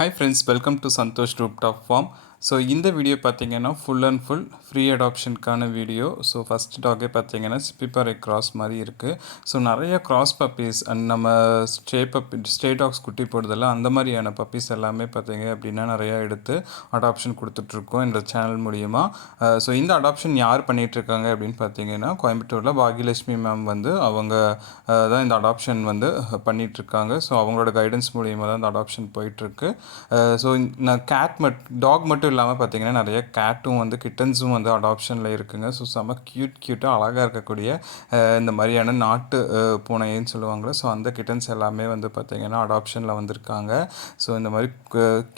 Hi friends, welcome to Santosh Rooftop Farm. So இந்த video பார்த்தீங்கன்னா full and full free அடாப்ஷனுக்கான video so first டாகே பார்த்தீங்கன்னா Chippiparai cross மாதிரி இருக்குது ஸோ நிறைய கிராஸ் பப்பீஸ் அண்ட் நம்ம ஸ்டே பப்பி ஸ்டே டாக்ஸ் குட்டி போடுறதில்ல அந்த மாதிரியான பப்பீஸ் எல்லாமே பார்த்தீங்க அப்படின்னா நிறையா எடுத்து அடாப்ஷன் கொடுத்துட்ருக்கோம் இந்த சேனல் மூலியமாக ஸோ இந்த அடாப்ஷன் யார் பண்ணிகிட்ருக்காங்க அப்படின்னு பார்த்தீங்கன்னா கோயம்புத்தூரில் பாகியலட்சுமி மேம் வந்து அவங்க தான் இந்த அடாப்ஷன் வந்து பண்ணிகிட்ருக்காங்க ஸோ அவங்களோட கைடன்ஸ் மூலியமாக தான் இந்த அடாப்ஷன் போயிட்டுருக்கு ஸோ நான் கேட் மட் டாக் மட்டும் இல்லாமல் பார்த்தீங்கன்னா நிறைய கேட்டும் வந்து கிட்டன்ஸும் வந்து அடாப்ஷனில் இருக்குங்க. ஸோ செம்ம க்யூட் க்யூட்டாக அழகாக இருக்கக்கூடிய இந்த மாதிரியான நாட்டு பூனைன்னு சொல்லுவாங்களே ஸோ அந்த கிட்டன்ஸ் எல்லாமே வந்து பார்த்திங்கன்னா அடாப்ஷனில் வந்திருக்காங்க. ஸோ இந்த மாதிரி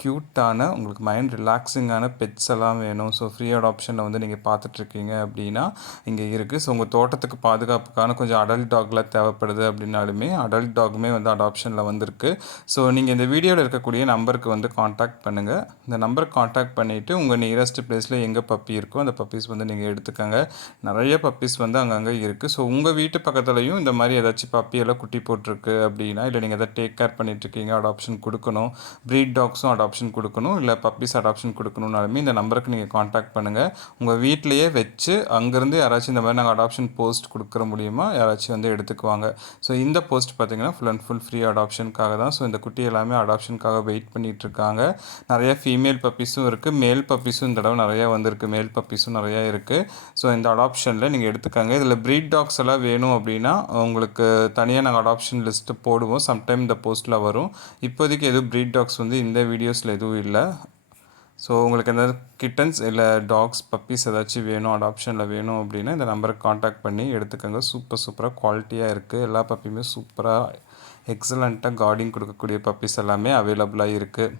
க்யூட்டான உங்களுக்கு மைண்ட் ரிலாக்ஸிங்கான பெட்ஸ் எல்லாம் வேணும். ஸோ ஃப்ரீ அடாப்ஷனில் வந்து நீங்கள் பார்த்துட்ருக்கீங்க அப்படின்னா இங்கே இருக்குது ஸோ உங்கள் தோட்டத்துக்கு பாதுகாப்புக்கான கொஞ்சம் அடல்ட் டாக்லாம் தேவைப்படுது அப்படின்னாலுமே அடல்ட் டாகுமே வந்து அடாப்ஷனில் வந்திருக்கு. ஸோ நீங்கள் இந்த வீடியோவில் இருக்கக்கூடிய நம்பருக்கு வந்து காண்டாக்ட் பண்ணுங்கள் இந்த நம்பருக்கு காண்டாக்ட் பண்ணிவிட்டு உங்கள் நியரஸ்ட் பிளேஸில் எங்கே பப்பி இருக்கோ அந்த பப்பீஸ் வந்து நீங்கள் எடுத்துக்கோங்க. நிறைய பப்பீஸ் வந்து அங்கங்கே இருக்குது ஸோ உங்கள் வீட்டு பக்கத்துலையும் இந்த மாதிரி ஏதாச்சும் பப்பியெல்லாம் குட்டி போட்டிருக்கு அப்படின்னா இல்லை நீங்கள் எதாவது டேக் கேர் பண்ணிகிட்ருக்கீங்க அடாப்ஷன் கொடுக்கணும் ப்ரீட் டாக்ஸும் அடாப்ஷன் கொடுக்கணும் இல்லை பப்பீஸ் அடாப்ஷன் கொடுக்கணுன்னாலுமே இந்த நம்பருக்கு நீங்கள் காண்டாக்ட் பண்ணுங்கள் உங்கள் வீட்டிலையே வச்சு அங்கேருந்து யாராச்சும் இந்த மாதிரி நாங்கள் அடாப்ஷன் போஸ்ட் கொடுக்குற மூலியமாக யாராச்சும் வந்து எடுத்துக்குவாங்க. ஸோ இந்த போஸ்ட் பார்த்திங்கன்னா ஃபுல் அண்ட் ஃபுல் ஃப்ரீ அடாப்ஷனுக்காக தான். ஸோ இந்த குட்டி எல்லாமே அடாப்ஷனுக்காக வெயிட் பண்ணிகிட்டு இருக்காங்க. நிறைய ஃபீமேல் பப்பீஸும் இருக்குது மேல் பப்பீஸும் இந்த தடவை நிறையா வந்திருக்கு. மேல் பப்பீஸும் நிறையா இருக்குது ஸோ இந்த அடாப்ஷனில் நீங்கள் எடுத்துக்காங்க. இதில் ப்ரீட் டாக்ஸ் எல்லாம் வேணும் அப்படின்னா உங்களுக்கு தனியாக நாங்கள் அடாப்ஷன் லிஸ்ட்டு போடுவோம். சம்டைம் இந்த போஸ்ட்டில் வரும். இப்போதைக்கு எதுவும் ப்ரீட் டாக்ஸ் வந்து இந்த வீடியோஸில் எதுவும் இல்லை. ஸோ உங்களுக்கு எதாவது கிட்டன்ஸ் இல்லை டாக்ஸ் பப்பீஸ் ஏதாச்சும் வேணும் அடாப்ஷனில் வேணும் அப்படின்னா இந்த நம்பருக்கு காண்டாக்ட் பண்ணி எடுத்துக்கோங்க. சூப்பர் சூப்பராக குவாலிட்டியாக இருக்குது எல்லா பப்பியுமே சூப்பராக எக்ஸலண்ட்டாக கார்டிங் கொடுக்கக்கூடிய பப்பீஸ் எல்லாமே அவைலபிளாக இருக்குது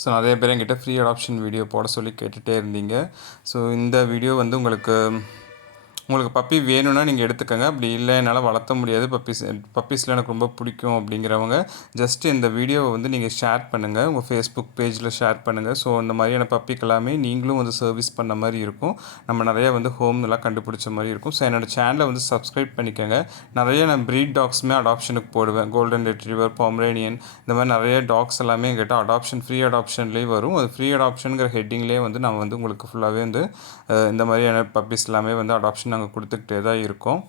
ஸோ நிறைய பேர் என்கிட்ட ஃப்ரீ அடாப்ஷன் வீடியோ போட சொல்லி கேட்டுகிட்டே இருந்தீங்க. ஸோ இந்த வீடியோ வந்து உங்களுக்கு உங்களுக்கு பப்பி வேணும்னா நீங்கள் எடுத்துக்கோங்க. அப்படி இல்லை என்னால் வளர்த்த முடியாது. பப்பீஸ் பப்பீஸில் எனக்கு ரொம்ப பிடிக்கும் அப்படிங்கிறவங்க ஜஸ்ட் இந்த வீடியோவை வந்து நீங்கள் ஷேர் பண்ணுங்கள் உங்கள் ஃபேஸ்புக் பேஜில் ஷேர் பண்ணுங்கள் ஸோ இந்த மாதிரியான பப்பிக்கு எல்லாமே நீங்களும் வந்து சர்வீஸ் பண்ண மாதிரி இருக்கும். நம்ம நிறைய வந்து ஹோம் எல்லாம் கண்டுபிடிச்ச மாதிரி இருக்கும். ஸோ என்னோடய சேனலை வந்து சப்ஸ்கிரைப் பண்ணிக்கோங்க. நிறைய நான் ப்ரீட் டாக்ஸுமே அடாப்ஷனுக்கு போடுவேன். கோல்டன் ரெட்ரீவர் பாம்ரேனியன் இந்த மாதிரி நிறைய டாக்ஸ் எல்லாமே எங்கிட்ட அடாப்ஷன் ஃப்ரீ அடாப்ஷன்லேயே வரும். அது ஃப்ரீ அடாப்ஷனுங்கிற ஹெட்டிங்லேயே வந்து நான் வந்து உங்களுக்கு ஃபுல்லாகவே வந்து இந்த மாதிரியான பப்பீஸ் எல்லாமே வந்து அடாப்ஷன் நாங்கள் கொடுத்துக்கிட்டே தான் இருக்கோம்.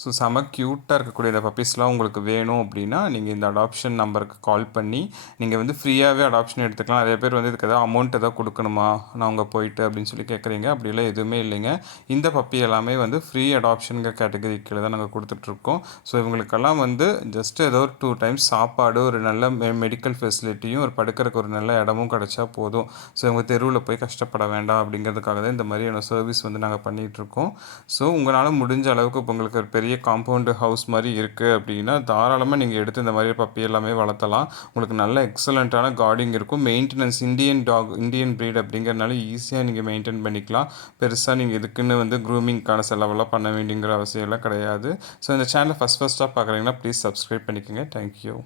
ஸோ செம க்யூட்டாக இருக்கக்கூடிய இந்த பப்பீஸ்லாம் உங்களுக்கு வேணும் அப்படின்னா நீங்கள் இந்த அடாப்ஷன் நம்பருக்கு கால் பண்ணி நீங்கள் வந்து ஃப்ரீயாகவே அடாப்ஷன் எடுத்துக்கலாம். நிறைய பேர் வந்து இதுக்கு எதாவது அமௌண்ட் எதாவது கொடுக்கணுமா? நான் அவங்க போயிட்டு அப்படின்னு சொல்லி கேட்குறீங்க அப்படிலாம் எதுவுமே இல்லைங்க. இந்த பப்பி எல்லாமே வந்து ஃப்ரீ அடாப்ஷனுங்கிற கேட்டகரி கீழே தான் நாங்கள் கொடுத்துட்ருக்கோம் ஸோ இவங்களுக்கெல்லாம் வந்து ஜஸ்ட் ஏதோ ஒரு டூ டைம்ஸ் சாப்பாடு ஒரு நல்ல மெடிக்கல் ஃபெசிலிட்டியும் ஒரு படுக்கிறதுக்கு ஒரு நல்ல இடமும் கிடச்சா போதும். ஸோ இவங்க தெருவில் போய் கஷ்டப்பட வேண்டாம் அப்படிங்கிறதுக்காக தான் இந்த மாதிரியான சர்வீஸ் வந்து நாங்கள் பண்ணிகிட்ருக்கோம் ஸோ உங்களால் முடிஞ்ச அளவுக்கு இப்போ உங்களுக்கு ஒரு பெரிய பெரிய காம்பவுண்டு ஹவுஸ் மாதிரி இருக்குது அப்படின்னா தாராளமாக நீங்கள் எடுத்து இந்த மாதிரி பப்பி எல்லாமே வளர்த்தலாம். உங்களுக்கு நல்ல எக்ஸலண்ட்டான கார்டிங் இருக்கும். Maintenance Indian dog Indian breed அப்படிங்கிறனால ஈஸியாக நீங்கள் மெயின்டைன் பண்ணிக்கலாம். பெருசாக நீங்கள் இதுக்குன்னு வந்து க்ரூமிங்க்கான செலவெல்லாம் பண்ண வேண்டிங்கிற அவசியம்லாம் கிடையாது. ஸோ இந்த சேனலை ஃபஸ்ட் ஃபஸ்ட்டாக பார்க்குறீங்கன்னா ப்ளீஸ் சப்ஸ்கிரைப் பண்ணிக்கோங்க. தேங்க்யூ